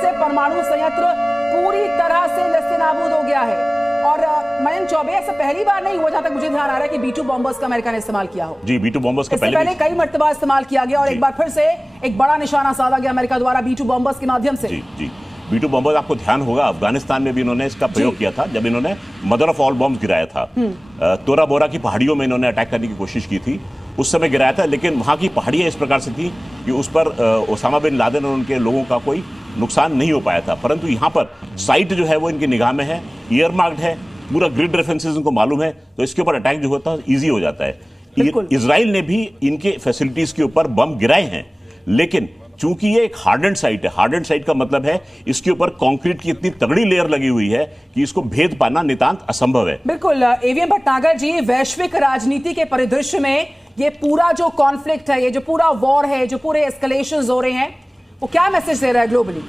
से परमाणु संयंत्र पूरी तरह से नेस्तनाबूद हो गया है। और मयंक चौबे, ऐसा पहली बार नहीं हुआ जहां तक मुझे ध्यान आ रहा है कि B2 बॉम्बर्स का अमेरिका ने इस्तेमाल किया हो। जी, B2 बॉम्बर्स का पहले कई मर्तबा इस्तेमाल किया गया और एक बार फिर से एक बड़ा निशाना साधा गया अमेरिका द्वारा B2 बॉम्बर्स के माध्यम से। जी, B2 बॉम्बर्स, आपको ध्यान होगा अफगानिस्तान में भी इन्होंने इसका प्रयोग किया था, जब इन्होंने मदर ऑफ ऑल बॉम्ब्स गिराया था। तोरा बोरा की पहाड़ियों में इन्होंने अटैक करने की कोशिश की थी, उस समय गिराया था, लेकिन वहां की पहाड़ियां इस प्रकार से थी कि उस पर ओसामा बिन लादेन और उनके लोगों का कोई नुकसान नहीं हो पाया था। परंतु यहां पर साइट जो है वो इनकी निगाह में है, ईयरमार्क्ड है, पूरा ग्रिड रेफरेंसेस इनको मालूम है, तो इसके ऊपर अटैक जो होता है ईजी हो जाता है। इजराइल ने भी इनके फैसिलिटीज के ऊपर बम गिराए हैं, लेकिन चूंकि ये एक हार्डेंड साइट है, हार्डेंड साइट का मतलब है इसके ऊपर कंक्रीट की इतनी तगड़ी लेयर लगी हुई है कि इसको भेद पाना नितांत असंभव है। बिल्कुल एवीएम भटनागर जी, वैश्विक राजनीति के परिदृश्य में ये पूरा जो कॉन्फ्लिक्ट है, ये जो पूरा वॉर है, जो पूरे एस्केलेशंस हो रहे हैं, वो क्या मैसेज दे रहा है ग्लोबली?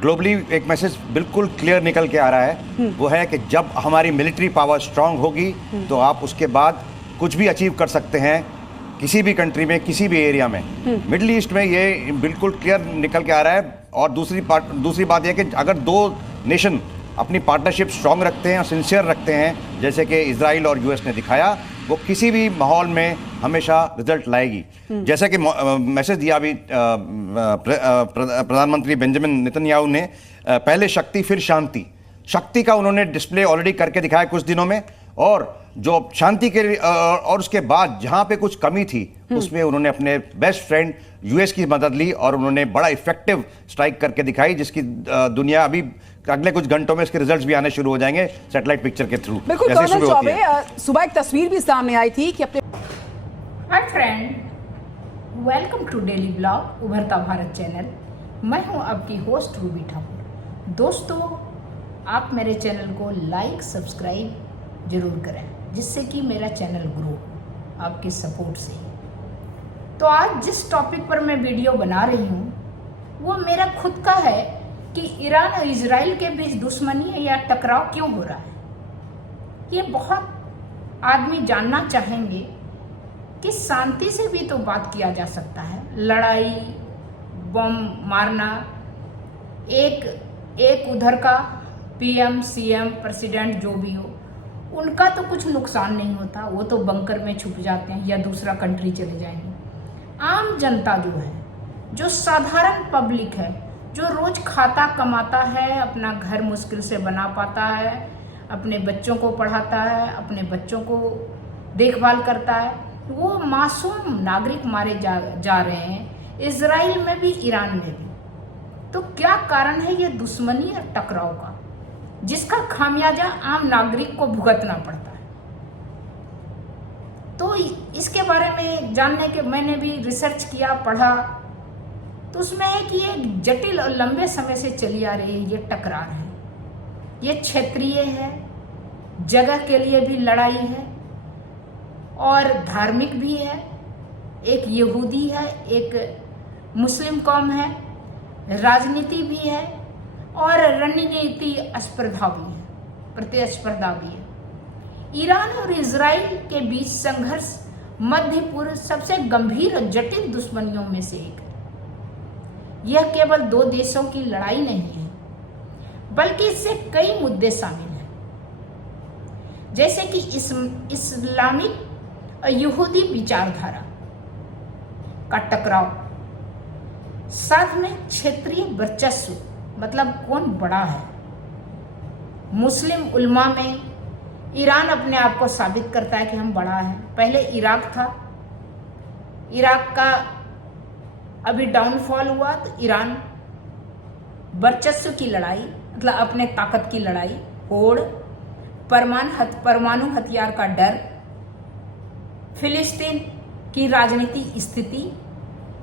ग्लोबली एक मैसेज बिल्कुल क्लियर निकल के आ रहा है, वो है कि जब हमारी मिलिट्री पावर स्ट्रांग होगी तो आप उसके बाद कुछ भी अचीव कर सकते हैं किसी भी कंट्री में, किसी भी एरिया में। मिडिल ईस्ट में ये बिल्कुल क्लियर निकल के आ रहा है। और दूसरी बात यह कि अगर दो नेशन अपनी पार्टनरशिप स्ट्रांग रखते हैं और सिंसियर रखते हैं, जैसे कि इजराइल और यूएस ने दिखाया, वो किसी भी माहौल में हमेशा रिजल्ट लाएगी। जैसे कि मैसेज दिया अभी प्रधानमंत्री बेंजामिन नेतन्याहू ने, पहले शक्ति फिर शांति। शक्ति का उन्होंने डिस्प्ले ऑलरेडी करके दिखाया कुछ दिनों में, और जो शांति के और उसके बाद जहां पे कुछ कमी थी उसमें उन्होंने अपने बेस्ट फ्रेंड यूएस की मदद ली और उन्होंने बड़ा इफेक्टिव स्ट्राइक करके दिखाई, जिसकी दुनिया अभी अगले कुछ घंटों में इसके रिजल्ट्स भी आने शुरू हो जाएंगे सैटेलाइट पिक्चर के थ्रू। बिल्कुल कर्नल चौबे, सुबह एक तस्वीर भी सामने आई थी कि अपने hi friend, welcome to daily blog Ubharta Bharat channel. मैं हूं आपकी होस्ट रूबी ठाकुर। दोस्तों, आप मेरे चैनल को लाइक सब्सक्राइब जरूर करें, जिससे कि मेरा चैनल ग्रो आपके सपोर्ट से। तो आज जिस टॉपिक पर मैं वीडियो बना रही हूँ वो मेरा खुद का है कि ईरान और इजराइल के बीच दुश्मनी या टकराव क्यों हो रहा है। ये बहुत आदमी जानना चाहेंगे कि शांति से भी तो बात किया जा सकता है। लड़ाई, बम मारना, एक उधर का पीएम, सीएम, प्रेसिडेंट जो भी हो, उनका तो कुछ नुकसान नहीं होता, वो तो बंकर में छुप जाते हैं या दूसरा कंट्री चले जाएंगे। आम जनता जो है, जो साधारण पब्लिक है, जो रोज खाता कमाता है, अपना घर मुश्किल से बना पाता है, अपने बच्चों को पढ़ाता है, अपने बच्चों को देखभाल करता है, वो मासूम नागरिक मारे जा रहे हैं, इजराइल में भी, ईरान में भी। तो क्या कारण है ये दुश्मनी और टकराव का, जिसका खामियाजा आम नागरिक को भुगतना पड़ता है? तो इसके बारे में जानने के मैंने भी रिसर्च किया, पढ़ा, तो उसमें है कि ये जटिल और लंबे समय से चली आ रही है ये टकरार है। ये क्षेत्रीय है, जगह के लिए भी लड़ाई है और धार्मिक भी है। एक यहूदी है, एक मुस्लिम कौम है, राजनीति भी है और रणनीति स्पर्धा भी है, प्रतिस्पर्धा भी है। ईरान और इजराइल के बीच संघर्ष मध्य पूर्व सबसे गंभीर और जटिल दुश्मनियों में से एक है। यह केवल दो देशों की लड़ाई नहीं है, बल्कि इससे कई मुद्दे शामिल हैं, जैसे कि इस्लामिक और यहूदी विचारधारा का टकराव, साथ में क्षेत्रीय वर्चस्व, मतलब कौन बड़ा है। मुस्लिम उल्मा में ईरान अपने आप को साबित करता है कि हम बड़ा है। पहले इराक था, इराक का अभी डाउनफॉल हुआ तो ईरान वर्चस्व की लड़ाई, मतलब अपने ताकत की लड़ाई, होड़, परमाणु हथियार का डर, फिलिस्तीन की राजनीतिक स्थिति।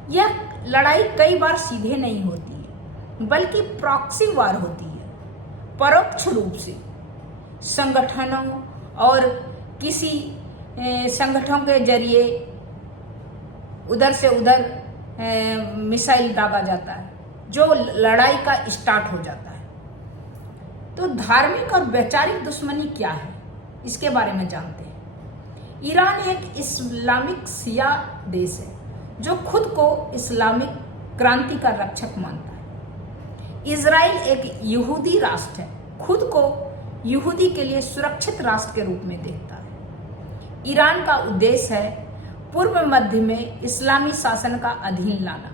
यह लड़ाई कई बार सीधे नहीं होती है, बल्कि प्रॉक्सी वार होती है, परोक्ष रूप से संगठनों और किसी संगठनों के जरिए उधर से उधर मिसाइल दागा जाता है, जो लड़ाई का स्टार्ट हो जाता है। तो धार्मिक और वैचारिक दुश्मनी क्या है, इसके बारे में जानते हैं। ईरान एक इस्लामिक शिया देश है जो खुद को इस्लामिक क्रांति का रक्षक मानता है। इजराइल एक यहूदी राष्ट्र है, खुद को यहूदी के लिए सुरक्षित राष्ट्र के रूप में देखता है। ईरान का उद्देश्य है पूर्व मध्य में इस्लामी शासन का अधीन लाना।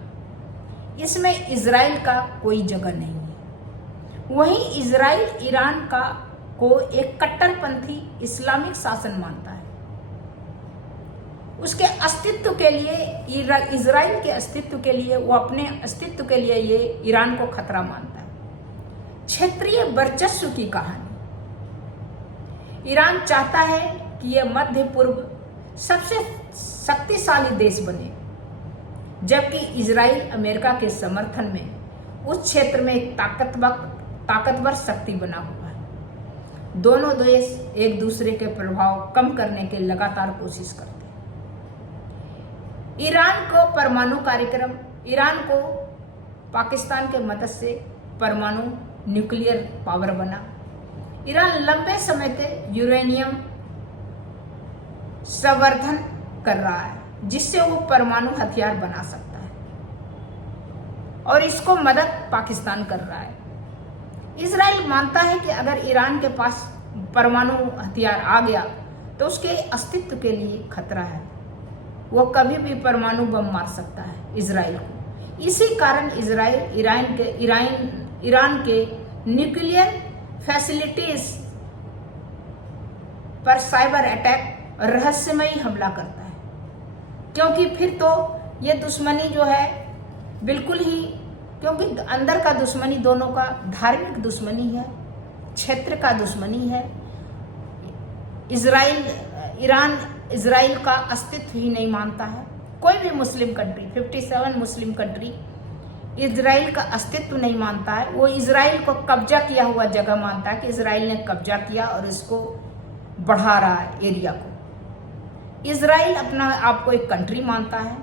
इसमें इजराइल का कोई जगह नहीं है। वहीं इजराइल ईरान को एक कट्टरपंथी इस्लामिक शासन मानता है। उसके अस्तित्व के लिए, इजराइल के अस्तित्व के लिए, वो अपने अस्तित्व के लिए ये ईरान को खतरा मानता है। क्षेत्रीय वर्चस्व की कहानी, ईरान चाहता है कि यह मध्य पूर्व सबसे शक्तिशाली देश बने, जबकि इजराइल अमेरिका के समर्थन में उस क्षेत्र में एक ताकतवर शक्ति बना हुआ है। दोनों देश एक दूसरे के प्रभाव कम करने के लगातार कोशिश करते हैं। ईरान को पाकिस्तान के मदद से परमाणु न्यूक्लियर पावर बना। ईरान लंबे समय से यूरेनियम संवर्धन कर रहा है, जिससे वो परमाणु हथियार बना सकता है, और इसको मदद पाकिस्तान कर रहा है। इजराइल मानता है कि अगर ईरान के पास परमाणु हथियार आ गया तो उसके अस्तित्व के लिए खतरा है। वो कभी भी परमाणु बम मार सकता है इजराइल को। इसी कारण इजराइल ईरान के न्यूक्लियर फैसिलिटीज पर साइबर अटैक और रहस्यमयी हमला करता है, क्योंकि फिर तो ये दुश्मनी जो है बिल्कुल ही, क्योंकि अंदर का दुश्मनी दोनों का धार्मिक दुश्मनी है, क्षेत्र का दुश्मनी है। ईरान इजराइल का अस्तित्व ही नहीं मानता है। कोई भी Muslim country, 57 Muslim country Israel का अस्तित्व नहीं मानता है। वो इजराइल को कब्जा किया हुआ जगह मानता है कि इजराइल ने कब्जा किया और इसको बढ़ा रहा है एरिया को। इजराइल अपना आप को एक कंट्री मानता है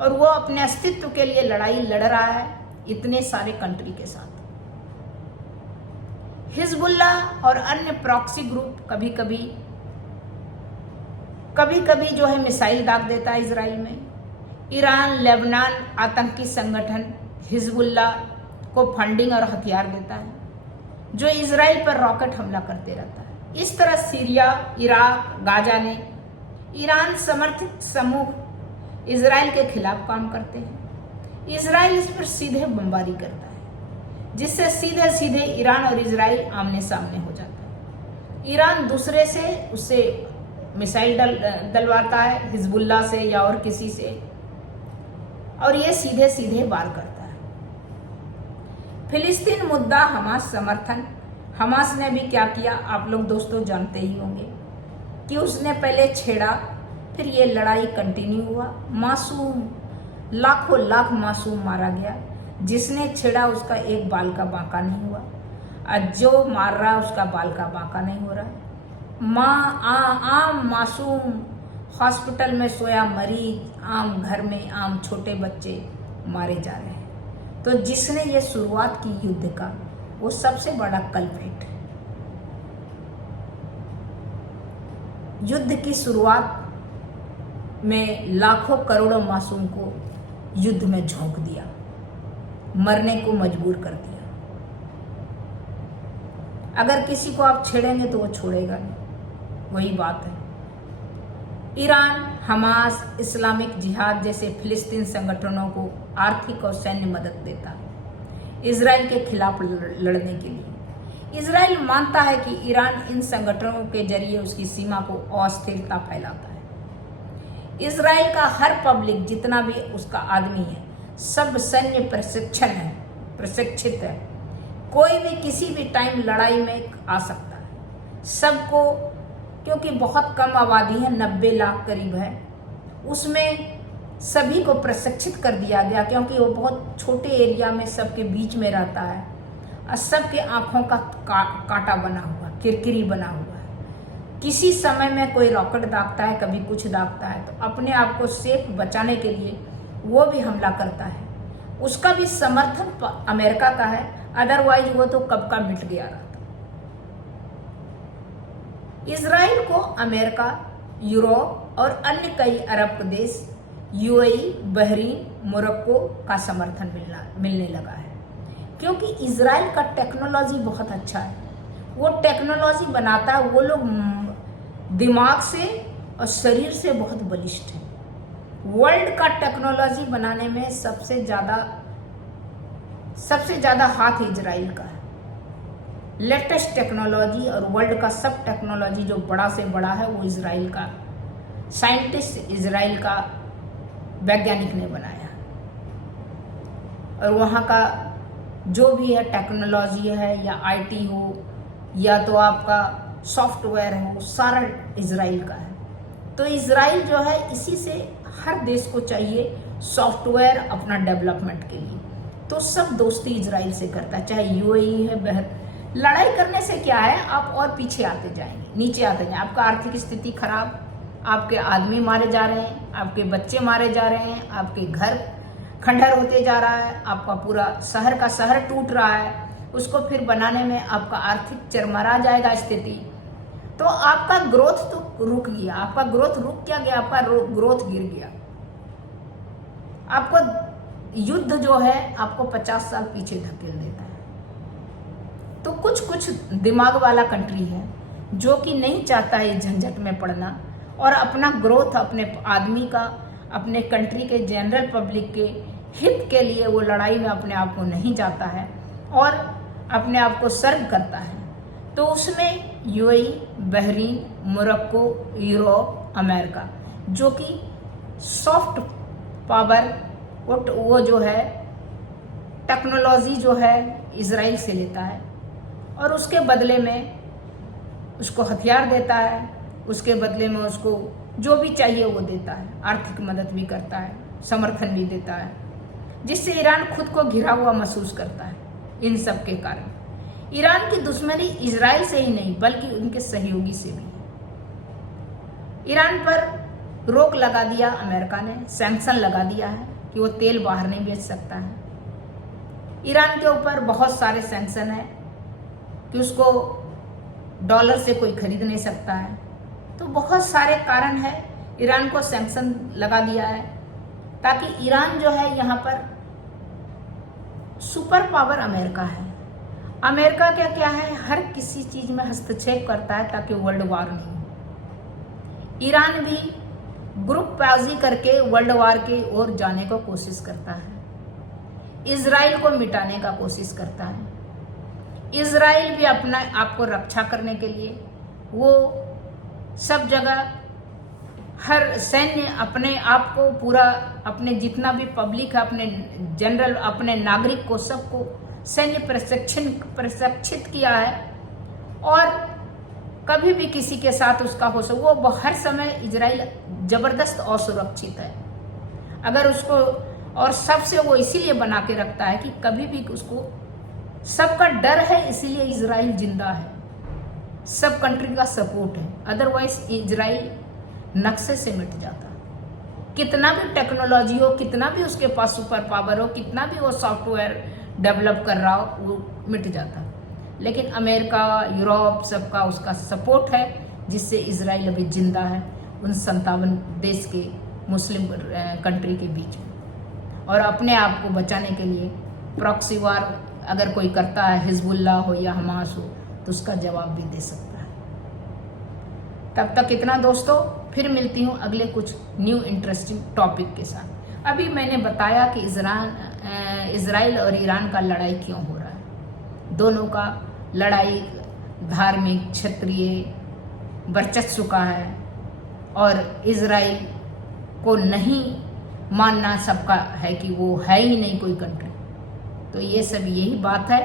और वो अपने अस्तित्व के लिए लड़ाई लड़ रहा है इतने सारे कंट्री के साथ। हिजबुल्ला और अन्य प्रॉक्सी ग्रुप कभी कभी जो है मिसाइल दाग देता है इजराइल में। ईरान लेबनान आतंकी संगठन हिजबुल्ला को फंडिंग और हथियार देता है, जो इजराइल पर रॉकेट हमला करते रहता है। इस तरह सीरिया, इराक, गाजा ने ईरान समर्थित समूह इजराइल के खिलाफ काम करते हैं। इजराइल इस पर सीधे बमबारी करता है, जिससे सीधे सीधे ईरान और इजराइल आमने सामने हो जाता है। ईरान दूसरे से उससे मिसाइल डलवाता है, हिजबुल्ला से या और किसी से, और ये सीधे सीधे वार करता है। फिलिस्तीन मुद्दा, हमास समर्थन। हमास ने भी क्या किया आप लोग दोस्तों जानते ही होंगे कि उसने पहले छेड़ा, फिर ये लड़ाई कंटिन्यू हुआ। मासूम, लाखों लाख मासूम मारा गया। जिसने छेड़ा उसका एक बाल का बांका नहीं हुआ, और जो मार रहा उसका बाल का बांका नहीं हो रहा। आम मासूम हॉस्पिटल में सोया मरीज, आम घर में आम छोटे बच्चे मारे जा रहे हैं। तो जिसने ये शुरुआत की युद्ध का, वो सबसे बड़ा कल्प्रिट है। युद्ध की शुरुआत में लाखों करोड़ों मासूम को युद्ध में झोंक दिया, मरने को मजबूर कर दिया। अगर किसी को आप छेड़ेंगे तो वो छोड़ेगा नहीं, वही बात है। ईरान, हमास, इस्लामिक जिहाद जैसे फिलिस्तीन संगठनों को आर्थिक और सैन्य मदद देता है इजराइल के खिलाफ लड़ने के लिए। इजराइल मानता है कि ईरान इन संगठनों के जरिए उसकी सीमा को अस्थिरता फैलाता है। इजराइल का हर पब्लिक, जितना भी उसका आदमी है, सब सैन्य प्रशिक्षित है। कोई भी किसी भी टाइम लड़ाई में आ सकता है। सबको, क्योंकि बहुत कम आबादी है, 90 लाख करीब है, उसमें सभी को प्रशिक्षित कर दिया गया, क्योंकि वो बहुत छोटे एरिया में सबके बीच में रहता है और सबके आंखों का कांटा बना हुआ, किरकिरी बना हुआ है। किसी समय में कोई रॉकेट दागता है, कभी कुछ दागता है, तो अपने आप को सेफ बचाने के लिए वो भी हमला करता है। उसका भी समर्थन अमेरिका का है, अदरवाइज वो तो कब का मिट गया रहता। इजराइल को अमेरिका, यूरोप और अन्य कई अरब देश, यूएई, बहरीन, मोरक्को का समर्थन मिलने लगा है। क्योंकि इजराइल का टेक्नोलॉजी बहुत अच्छा है। वो टेक्नोलॉजी बनाता है, वो लोग दिमाग से और शरीर से बहुत बलिष्ठ है। वर्ल्ड का टेक्नोलॉजी बनाने में सबसे ज्यादा हाथ इजराइल का है। लेटेस्ट टेक्नोलॉजी और वर्ल्ड का सब टेक्नोलॉजी जो बड़ा से बड़ा है वो इजराइल का साइंटिस्ट, इजराइल का वैज्ञानिक ने बनाया। और वहाँ का जो भी है टेक्नोलॉजी है, या आईटी हो या तो आपका सॉफ्टवेयर हो, सारा इजराइल का है। तो इजराइल जो है, इसी से हर देश को चाहिए सॉफ्टवेयर अपना डेवलपमेंट के लिए। तो सब दोस्ती इजराइल से करता है, चाहे यूएई है। लड़ाई करने से क्या है, आप और पीछे आते जाएंगे, नीचे आते जाएंगे। आपका आर्थिक स्थिति खराब, आपके आदमी मारे जा रहे हैं, आपके बच्चे मारे जा रहे हैं, आपके घर खंडहर होते जा रहा है, आपका पूरा शहर का शहर टूट रहा है। उसको फिर बनाने में आपका आर्थिक चरमरा जाएगा स्थिति। तो आपका ग्रोथ तो रुक गया। आपका ग्रोथ रुक क्या गया, आपका ग्रोथ गिर गया। आपको युद्ध जो है आपको 50 साल पीछे धकेल देता है। तो कुछ दिमाग वाला कंट्री है जो कि नहीं चाहता है इस झंझट में पड़ना, और अपना ग्रोथ अपने आदमी का, अपने कंट्री के जनरल पब्लिक के हित के लिए वो लड़ाई में अपने आप को नहीं जाता है और अपने आप को सर्व करता है। तो उसमें UAE, Bahrain, Morocco, Europe, America, जो कि सॉफ्ट पावर वो जो है टेक्नोलॉजी जो है इजराइल से लेता है, और उसके बदले में उसको हथियार देता है, उसके बदले में उसको जो भी चाहिए वो देता है, आर्थिक मदद भी करता है, समर्थन भी देता है, जिससे ईरान खुद को घिरा हुआ महसूस करता है। इन सब के कारण ईरान की दुश्मनी इजराइल से ही नहीं बल्कि उनके सहयोगी से भी है। ईरान पर रोक लगा दिया अमेरिका ने, सैंक्शन लगा दिया है कि वो तेल बाहर नहीं बेच सकता है। ईरान के ऊपर बहुत सारे सैंक्शन है कि उसको डॉलर से कोई खरीद नहीं सकता है। तो बहुत सारे कारण है, ईरान को सैंक्शन लगा दिया है ताकि ईरान जो है यहाँ पर सुपर पावर अमेरिका है। अमेरिका क्या है, हर किसी चीज में हस्तक्षेप करता है ताकि वर्ल्ड वार नहीं हो। ईरान भी ग्रुपबाजी करके वर्ल्ड वार की ओर जाने को कोशिश करता है, इजराइल को मिटाने का कोशिश करता है। इजराइल भी अपना आपको रक्षा करने के लिए वो सब जगह हर सैन्य अपने आप को पूरा, अपने जितना भी पब्लिक है, अपने जनरल, अपने नागरिक को सबको सैन्य प्रशिक्षित किया है। और कभी भी किसी के साथ उसका हो सके, वो हर समय इजराइल जबरदस्त असुरक्षित है। अगर उसको, और सबसे वो इसीलिए बना के रखता है कि कभी भी उसको सबका डर है, इसीलिए इजराइल जिंदा है, सब कंट्री का सपोर्ट है। अदरवाइज इजराइल नक्शे से मिट जाता। कितना भी टेक्नोलॉजी हो, कितना भी उसके पास सुपर पावर हो, कितना भी वो सॉफ्टवेयर डेवलप कर रहा हो, वो मिट जाता। लेकिन अमेरिका, यूरोप सबका उसका सपोर्ट है, जिससे इजराइल अभी जिंदा है उन 57 देश के मुस्लिम कंट्री के बीच में। और अपने आप को बचाने के लिए प्रॉक्सी वार अगर कोई करता है, हिजबुल्लाह हो या हमास हो, तो उसका जवाब भी दे सकता है। तब तक इतना दोस्तों, फिर मिलती हूँ अगले कुछ न्यू इंटरेस्टिंग टॉपिक के साथ। अभी मैंने बताया कि इजराइल और ईरान का लड़ाई क्यों हो रहा है। दोनों का लड़ाई धार्मिक, क्षेत्रीय वर्चस्व का है, और इजराइल को नहीं मानना सबका है कि वो है ही नहीं कोई कंट्री। तो ये सब यही बात है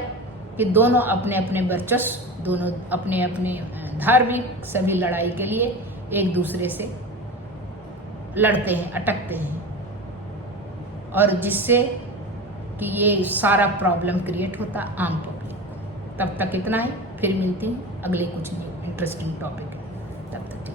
कि दोनों अपने अपने वर्चस्व, दोनों अपने अपने धार्मिक सभी लड़ाई के लिए एक दूसरे से लड़ते हैं, अटकते हैं, और जिससे कि ये सारा प्रॉब्लम क्रिएट होता आम पब्लिक को। तब तक इतना ही, फिर मिलती हूँ अगले कुछ न्यू इंटरेस्टिंग टॉपिक। तब तक